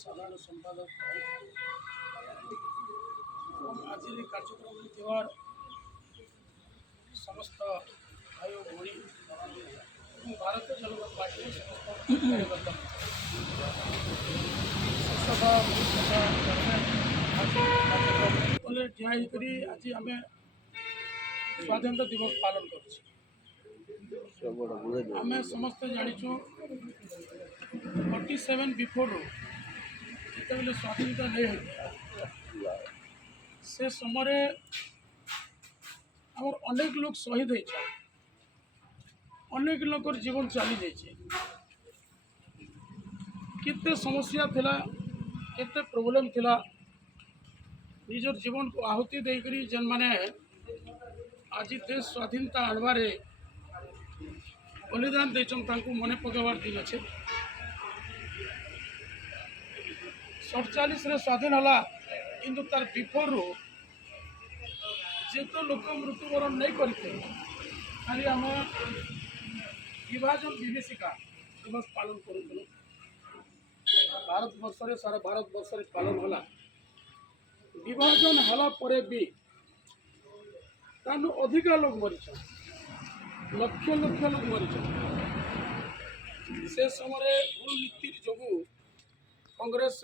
साधारण संपादक आज कार्यक्रम में समस्त भाई और भौणी भारतीय जनता पार्टी समस्त कार्यकर्ता ठिया आज आम स्वाधीनता दिवस पालन कर आम समस्त जाचु 47 बिफोर जिते स्वाधीनता नहीं होता से समय आम अनेक लोग शहीद होता अनेक लोग जीवन चली जाइए केते समस्या थिला केते प्रॉब्लम थिला निजर जीवन को आहुति देकरी जेन माने आज देश स्वाधीनता आनबारे बलिदान देचन तांको मने पकेबार दिन अच्छे 47 रे स्वाधीन होला किंतु तार बिफोर जे तो लोक मृत्युवरण नहीं करते खाली आम विभाजन विभीषिका दिवस पालन करूँ भारत वर्ष सारा भारत वर्ष पालन होला विभाजन होला परे भी तानु अधिका लोग मरी लक्ष लक्ष लोग मरी से समय भूल नीति जो कांग्रेस